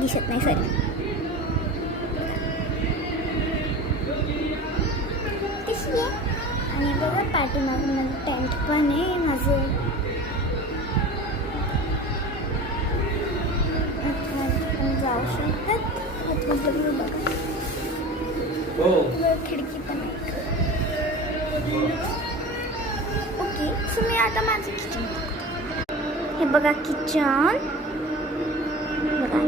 दिसत नाही सॉरी. कशी आहे. आणि बघा पाठीमागून टेंट पण आहे माझं. जाऊ शकतात आतमध्ये बघा. खिडकी पण आहे. ओके सो मी आता माझं किचन. हे बघा किचन. बघा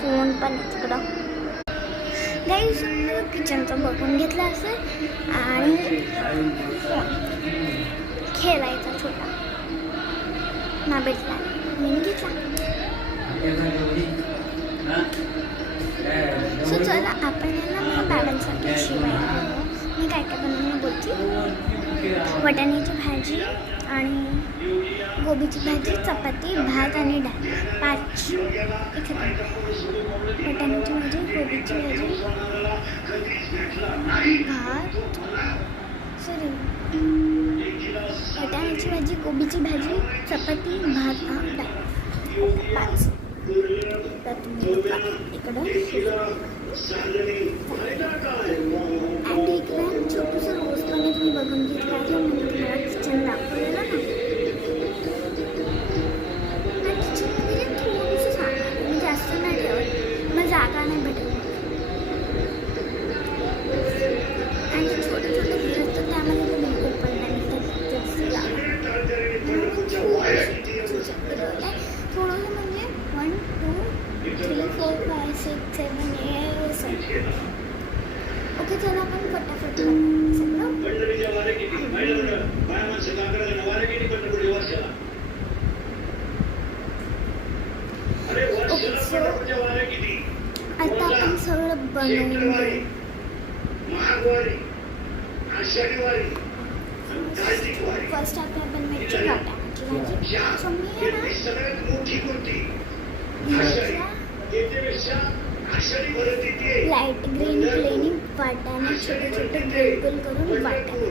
फोन पण तिकडं. गाईस किचनचं बघून घेतलं असेल आणि फोन खेळायचा छोटा ना भेटला मी घेतला. सो चला आपण ना बाबांसाठी शिवायला. मी काय काय बनवून बोलते. वाटाण्याची भाजी आणि गोबीची भाजी, चपाती, भात आणि डाळ 5 इथे. वाटाण्याची भाजी, गोबीची भाजी, भात सॉरी वाटाण्याची भाजी, गोबीची भाजी, चपाती, भात, डाळ 5. तर तुम्ही इकडं आणि इकडं छोटंसं रोस्टवाने तुम्ही बघून घेतलं आहे. म्हणजे तुम्हाला किचन दाखवलेलं ना. किचनमध्ये थोडंसं सामान मी जास्त नाही ठेवत. मग जागा नाही भेटत. आणि ते छोटे छोटे घर असतात त्यामध्ये ते बिलकुल पण नाही भेटत जास्त जागा. थोडंसं म्हणजे 1 2 3 4 5 6 7 8 ओके चला आपण फटाफट सगळं. आता आपण सगळं बनवून फर्स्ट आपण बनवायची वाटाण्याची भाजी. सो मी लाईट ग्रीन प्लेनी वाटाणे छोटे छोटे गोल गोल करून वाटाणे.